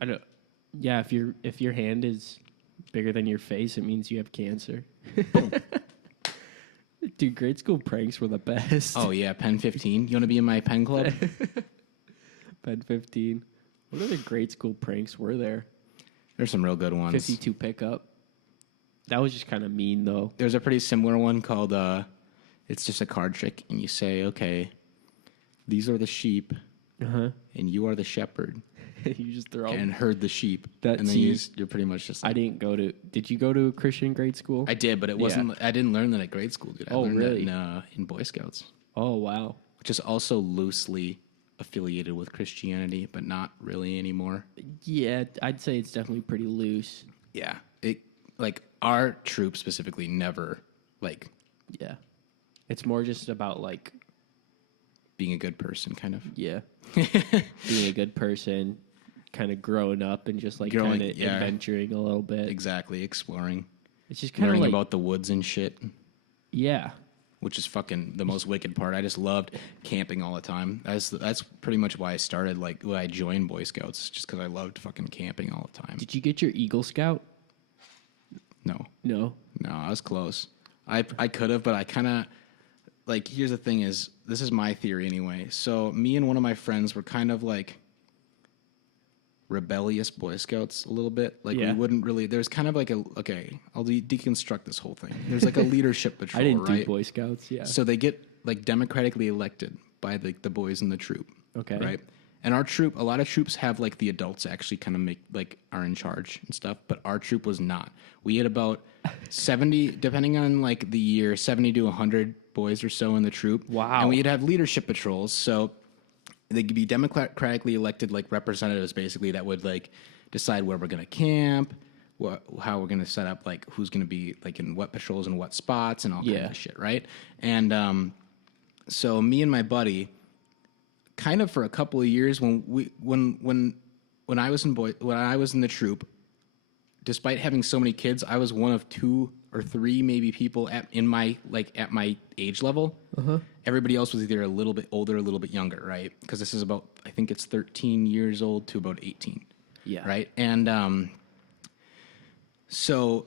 I don't. Yeah, if your hand is bigger than your face, it means you have cancer. Dude, grade school pranks were the best. Oh yeah, Pen 15. You want to be in my pen club? Pen 15. What other grade school pranks were there? There's some real good ones. 52 pickup. That was just kind of mean, though. There's a pretty similar one called, it's just a card trick, and you say, okay, these are the sheep, and you are the shepherd. You just throw and herd the sheep. That, and then you're pretty much just like, did you go to a Christian grade school? I did, but it wasn't, I didn't learn that at grade school, dude. I learned really? that in Boy Scouts. Oh, wow. Which is also loosely affiliated with Christianity, but not really anymore. Yeah, I'd say it's definitely pretty loose. Yeah. Like, our troop specifically never, like... Yeah. It's more just about, like... being a good person, kind of. Yeah. Being a good person, kind of growing up and just, like, kind of adventuring a little bit. Exactly, exploring. It's just kind of learning like, about the woods and shit. Yeah. Which is fucking the most wicked part. I just loved camping all the time. That's pretty much why I started, like, why I joined Boy Scouts, just because I loved fucking camping all the time. Did you get your Eagle Scout? No, I was close. I could have, but I kind of, like, here's the thing is, this is my theory anyway. So me and one of my friends were kind of like rebellious Boy Scouts a little bit. Like, we wouldn't really, there's kind of like okay, I'll deconstruct this whole thing. There's like a leadership patrol, I didn't right? do Boy Scouts, yeah. So they get, like, democratically elected by the boys in the troop. Okay. Right? And our troop, a lot of troops have, like, the adults actually kind of make, like, are in charge and stuff, but our troop was not. We had about 70, depending on, like, the year, 70 to 100 boys or so in the troop. Wow. And we'd have leadership patrols, so they could be democratically elected, like, representatives, basically, that would, like, decide where we're going to camp, how we're going to set up, like, who's going to be, like, in what patrols and what spots and all kinds of shit, right? And so me and my buddy, kind of for a couple of years, when I was in the troop, despite having so many kids, I was one of 2 or 3 maybe people at my age level. Everybody else was either a little bit older, a little bit younger, right? Because this is about, I think it's 13 years old to about 18. Yeah. Right. And so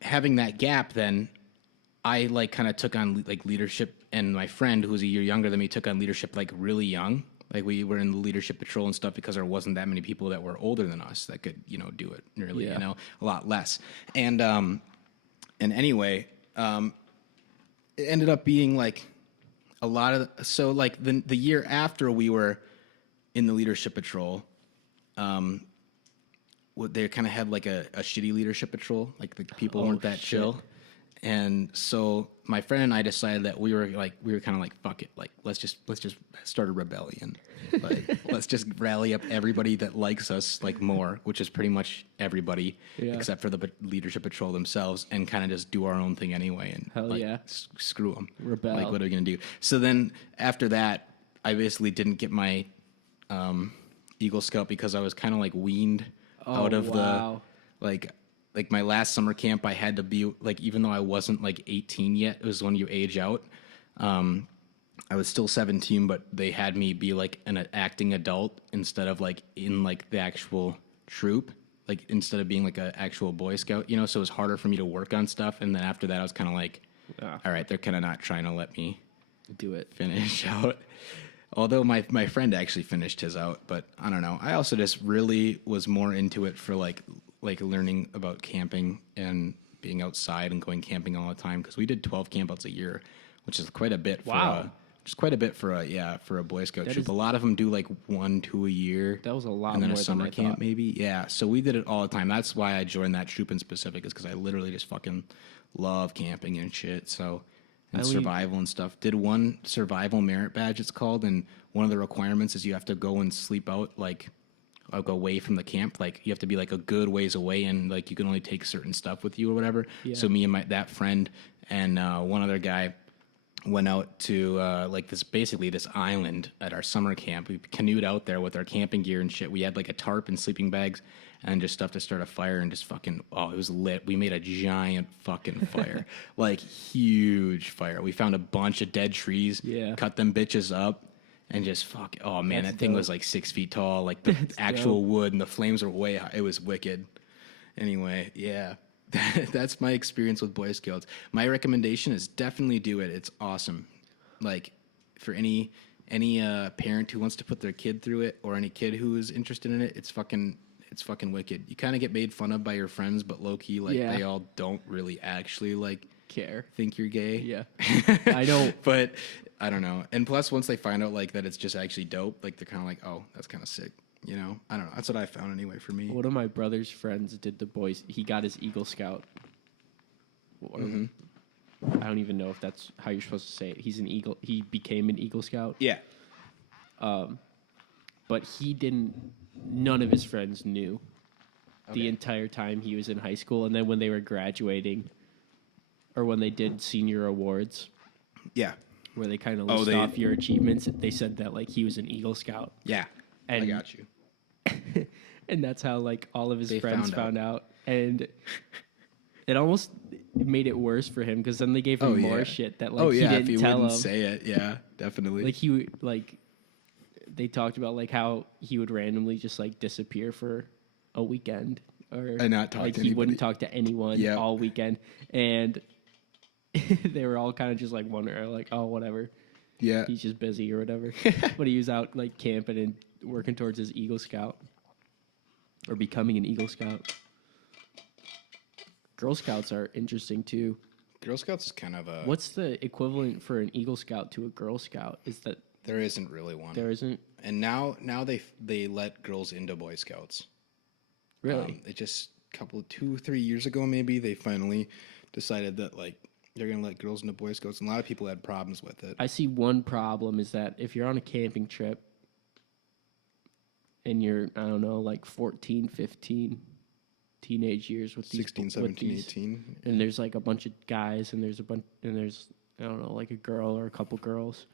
having that gap, then I, like, kind of took on, like, leadership, and my friend, who was a year younger than me, took on leadership, like, really young. Like, we were in the leadership patrol and stuff because there wasn't that many people that were older than us that could, do it really, a lot less. And anyway, it ended up being, like, a lot of, so, like, the year after we were in the leadership patrol, they kind of had, like, a shitty leadership patrol. Like, the people weren't that chill. And so my friend and I decided that we were kind of like, fuck it. Like, let's just start a rebellion. Like, let's just rally up everybody that likes us, like, more, which is pretty much everybody except for the leadership patrol themselves, and kind of just do our own thing anyway. And hell, like, screw them. Rebel. Like, what are we going to do? So then after that, I basically didn't get my Eagle Scout because I was kind of, like, weaned out of the, like, my last summer camp, I had to be, like, even though I wasn't, like, 18 yet, it was when you age out. I was still 17, but they had me be, like, an acting adult instead of, like, in, like, the actual troop. Like, instead of being, like, an actual Boy Scout, so it was harder for me to work on stuff. And then after that, I was kind of like, all right, they're kind of not trying to let me do it, finish out. Although my friend actually finished his out, but I don't know. I also just really was more into it for, like learning about camping and being outside and going camping all the time, because we did 12 campouts a year, which is quite a bit. For a Boy Scout troop. A lot of them do, like, 1-2 a year. That was a lot, and then more a summer than I camp thought. maybe. Yeah, so we did it all the time. That's why I joined that troop in specific, is because I literally just fucking love camping and shit. So, and survival and stuff. Did one survival merit badge, it's called, and one of the requirements is you have to go and sleep out, like away from the camp. Like, you have to be, like, a good ways away, and, like, you can only take certain stuff with you or whatever. Yeah. So me and that friend and one other guy went out to like this island at our summer camp. We canoed out there with our camping gear and shit. We had, like, a tarp and sleeping bags and just stuff to start a fire, and just fucking, it was lit. We made a giant fucking fire, like, huge fire. We found a bunch of dead trees, cut them bitches up, and just fuck. Oh man, That's that thing dope. was like 6 feet tall, like the actual dope. wood, and the flames were way high. It was wicked. Anyway, yeah, that's my experience with Boy Scouts. My recommendation is definitely do it. It's awesome. Like for any parent who wants to put their kid through it, or any kid who is interested in it, it's fucking wicked. You kind of get made fun of by your friends, but low key, like they all don't really actually like care, think you're gay. Yeah, I don't. But I don't know. And plus, once they find out like that it's just actually dope, like they're kind of like, oh, that's kind of sick. You know, I don't know. That's what I found anyway for me. One of my brother's friends did the boys. He got his Eagle Scout. I don't even know if that's how you're supposed to say it. He's an Eagle. He became an Eagle Scout. Yeah. But he didn't. None of his friends knew the entire time he was in high school, and then when they were graduating, or when they did senior awards, Yeah. where they kind of list off your achievements, they said that like he was an Eagle Scout. Yeah. And I got you. And that's how like all of his friends found out. And it almost made it worse for him because then they gave him more shit that like he didn't if he tell wouldn't him. say it, yeah, definitely. Like they talked about like how he would randomly just like disappear for a weekend, or and not talk like to he anybody. wouldn't talk to anyone all weekend, and they were all kind of just like wondering like, oh, whatever. Yeah. He's just busy or whatever. But he was out like camping and working towards his Eagle Scout, or becoming an Eagle Scout. Girl Scouts are interesting too. Girl Scouts is kind of a... What's the equivalent for an Eagle Scout to a Girl Scout? Is that There isn't really one. there isn't? And now they let girls into Boy Scouts. Really? It just 2-3 years ago maybe they finally decided that like they're gonna let girls into Boy Scouts, and a lot of people had problems with it. I see one problem is that if you're on a camping trip and you're, I don't know, like 14, 15, teenage years with these 16, 17, 18. and there's like a bunch of guys and there's I don't know, like a girl or a couple girls,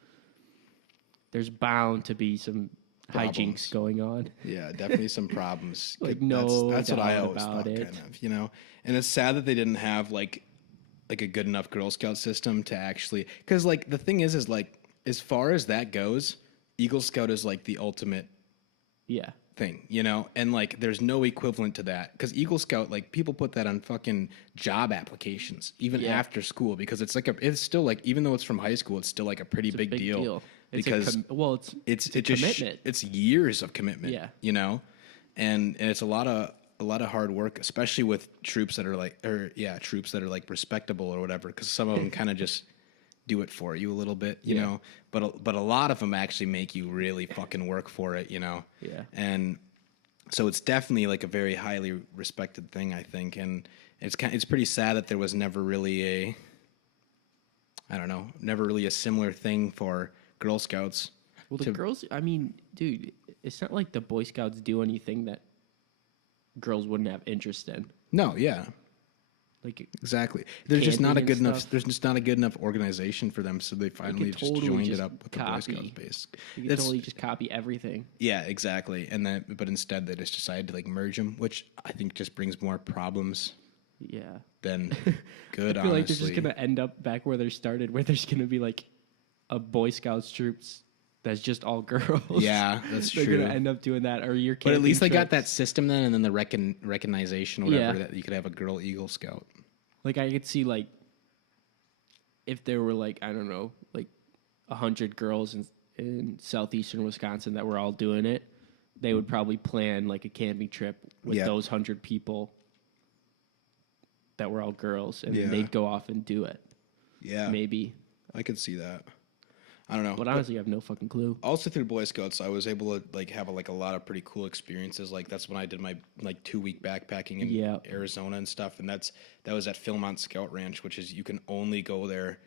there's bound to be some hijinks going on. Yeah, definitely some problems. Like that's what I doubt always about thought, it. kind of, you know. And it's sad that they didn't have like a good enough Girl Scout system to actually, because like the thing is like as far as that goes, Eagle Scout is like the ultimate thing, you know. And like there's no equivalent to that, because Eagle Scout, like people put that on fucking job applications even after school, because it's like it's still like, even though it's from high school, it's still like a pretty big deal. Because it's a commitment. It's years of commitment, you know, and it's a lot of hard work, especially with troops that are like respectable or whatever, because some of them kind of just do it for you a little bit, you know, but a lot of them actually make you really fucking work for it, you know. And so it's definitely like a very highly respected thing, I think, and it's pretty sad that there was never really a similar thing for Girl Scouts. Well, the girls, I mean, dude, it's not like the Boy Scouts do anything that girls wouldn't have interest in. No, yeah. Like exactly. There's just not a good enough there's just not a good enough organization for them, so they finally just joined it up with the Boy Scouts base. You could totally just copy everything. Yeah, exactly. But instead they just decided to like merge them, which I think just brings more problems. Yeah. Than good, I feel like they're just going to end up back where they started, where there's going to be like a Boy Scouts troops that's just all girls. Yeah, that's true. They're gonna end up doing that, or but at least they got that system then, and then the recognition, whatever, that you could have a girl Eagle Scout. Like I could see like if there were like, I don't know, like 100 girls in southeastern Wisconsin that were all doing it, they would probably plan like a camping trip with those 100 people that were all girls, and they'd go off and do it. Yeah, maybe I could see that. I don't know. But honestly, I have no fucking clue. Also through Boy Scouts, I was able to like have a lot of pretty cool experiences. Like that's when I did my like 2-week backpacking in Arizona and stuff. And that was at Philmont Scout Ranch, which is, you can only go there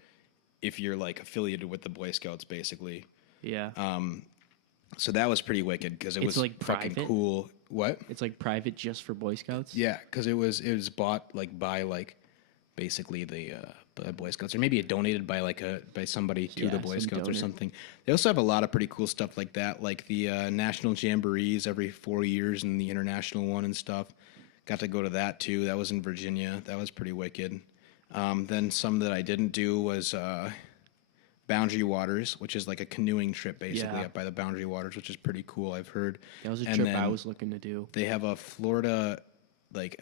if you're like affiliated with the Boy Scouts, basically. Yeah. So that was pretty wicked because it was like fucking private? Cool. What? It's like private just for Boy Scouts? Yeah, because it was bought like by like basically the Boy Scouts, or maybe it donated by by somebody to the Boy Scouts or something. They also have a lot of pretty cool stuff like that, like the national jamborees every 4 years and the international one and stuff. Got to go to that too. That was in Virginia. That was pretty wicked. Then some that I didn't do was Boundary Waters, which is like a canoeing trip basically Yeah. up by the Boundary Waters, which is pretty cool. I've heard. That was a And trip I then was looking to do. They have a Florida like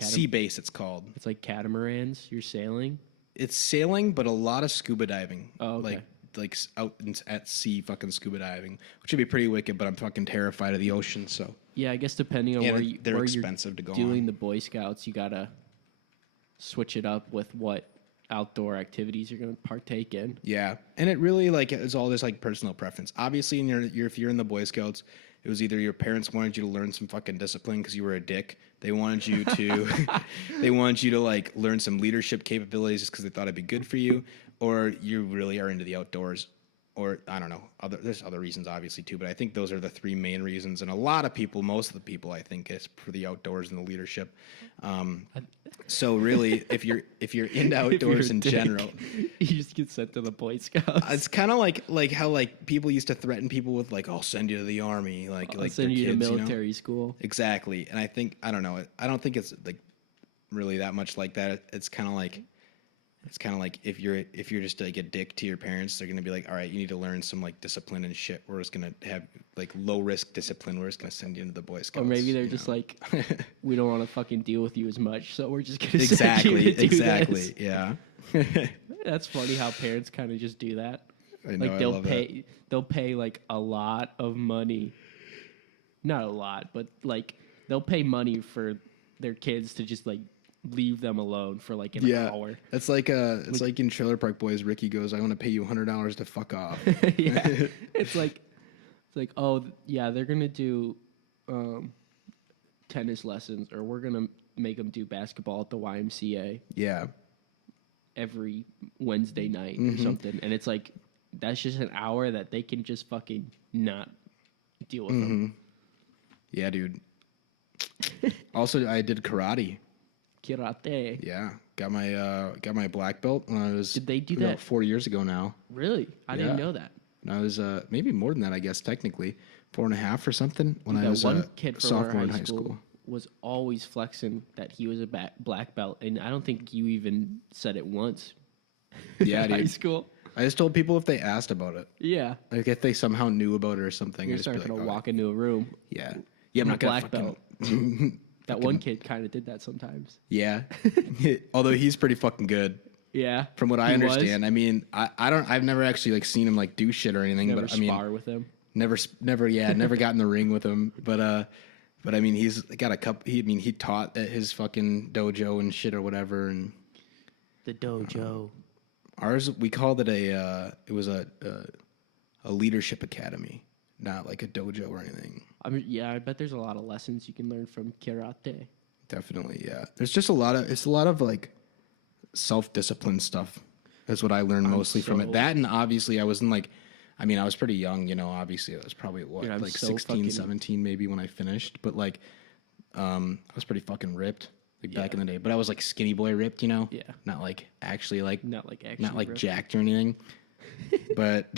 sea base. It's called. It's like catamarans. You're sailing. It's sailing, but a lot of scuba diving. Oh, okay. Like out at sea, fucking scuba diving, which would be pretty wicked. But I'm fucking terrified of the ocean. So Yeah, I guess depending on and they're where expensive to you're go doing on. the Boy Scouts, you gotta switch it up with what outdoor activities you're gonna partake in. Yeah, and it really like is all this like personal preference. Obviously, in if you're in the Boy Scouts, it was either your parents wanted you to learn some fucking discipline because you were a dick. They wanted you to, they wanted you to like learn some leadership capabilities just because they thought it'd be good for you, or you really are into the outdoors, or I don't know. There's other reasons obviously too, but I think those are the three main reasons. And a lot of people, most of the people, I think, is for the outdoors and the leadership. So really, if you're into outdoors in general, you just get sent to the Boy Scouts. it's kind of like how like people used to threaten people with like, I'll send you to the army, like I'll like send their you kids, to military school. Exactly. And I don't know. I don't think it's like really that much like that. It's kind of like if you're just like a dick to your parents, they're gonna be like, all right, you need to learn some like discipline and shit. We're just gonna have like low risk discipline. We're just gonna send you into the Boy Scouts. Or maybe they're you just know? like, we don't want to fucking deal with you as much, so we're just gonna send you to do exactly. this. Yeah. That's funny how parents kind of just do that. I know. Like I love that. they'll pay like a lot of money. Not a lot, but like they'll pay money for their kids to just like leave them alone for like an hour. It's like in Trailer Park Boys, Ricky goes, I want to pay you $100 to fuck off. Yeah. It's like oh yeah, they're gonna do tennis lessons, or we're gonna make them do basketball at the YMCA Yeah. every Wednesday night or something. And it's like that's just an hour that they can just fucking not deal with them. Yeah, dude. Also, I did karate. Karate. Yeah, got my black belt when I was. Did they do about that? 4 years ago now. Really? I didn't Yeah. know that. And I was maybe more than that, I guess technically 4.5 or something when I That was one a kid from sophomore our in high high school, school. was always flexing that he was a black belt, and I don't think you even said it once. Yeah, in high dude. school. I just told people if they asked about it, Yeah, like if they somehow knew about it or something. you're I'd just be starting like, to "Oh, walk into a room. Yeah, yeah, I'm I'm a not gonna black fucking. That one kid kind of did that sometimes. Yeah, although he's pretty fucking good. Yeah, From what I he was. understand, I mean, I've never actually like seen him like do shit or anything, Never but I mean, spar with him. never got in the ring with him, but I mean, he's got a couple. He taught at his fucking dojo and shit or whatever, and The dojo. ours we called it a leadership academy, not like a dojo or anything. I mean, yeah, I bet there's a lot of lessons you can learn from karate. Definitely, yeah. There's just a lot of like self-discipline stuff. That's what I learned mostly from it. That, and obviously I wasn't like, I mean, I was pretty young, you know, obviously I was probably Dude, I'm like so 16, 17 maybe when I finished, but like, I was pretty fucking ripped like back in the day, but I was like skinny boy ripped, you know? Yeah. Not like actually like, Not like not ripped. jacked or anything, but,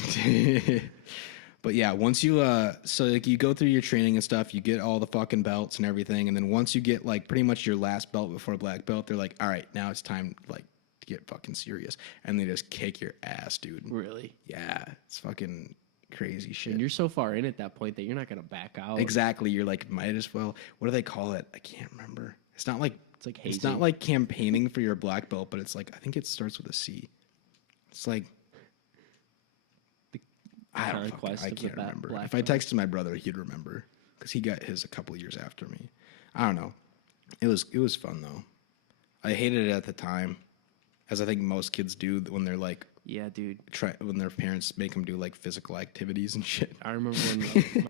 but yeah, once you, so like you go through your training and stuff, you get all the fucking belts and everything. And then once you get like pretty much your last belt before black belt, they're like, all right, now it's time like to get fucking serious. And they just kick your ass, dude. Really? Yeah. It's fucking crazy shit. And you're so far in at that point that you're not gonna back out. Exactly. You're like, might as well, what do they call it? I can't remember. It's not like, It's like hazing. it's not like campaigning for your black belt, but it's like, I think it starts with a C. It's like, I don't fucking, Conquest I of the can't remember. black If I belt. texted my brother, he'd remember because he got his a couple of years after me. I don't know. It was fun though. I hated it at the time, as I think most kids do when they're like Yeah, dude. when their parents make them do like physical activities and shit. I remember when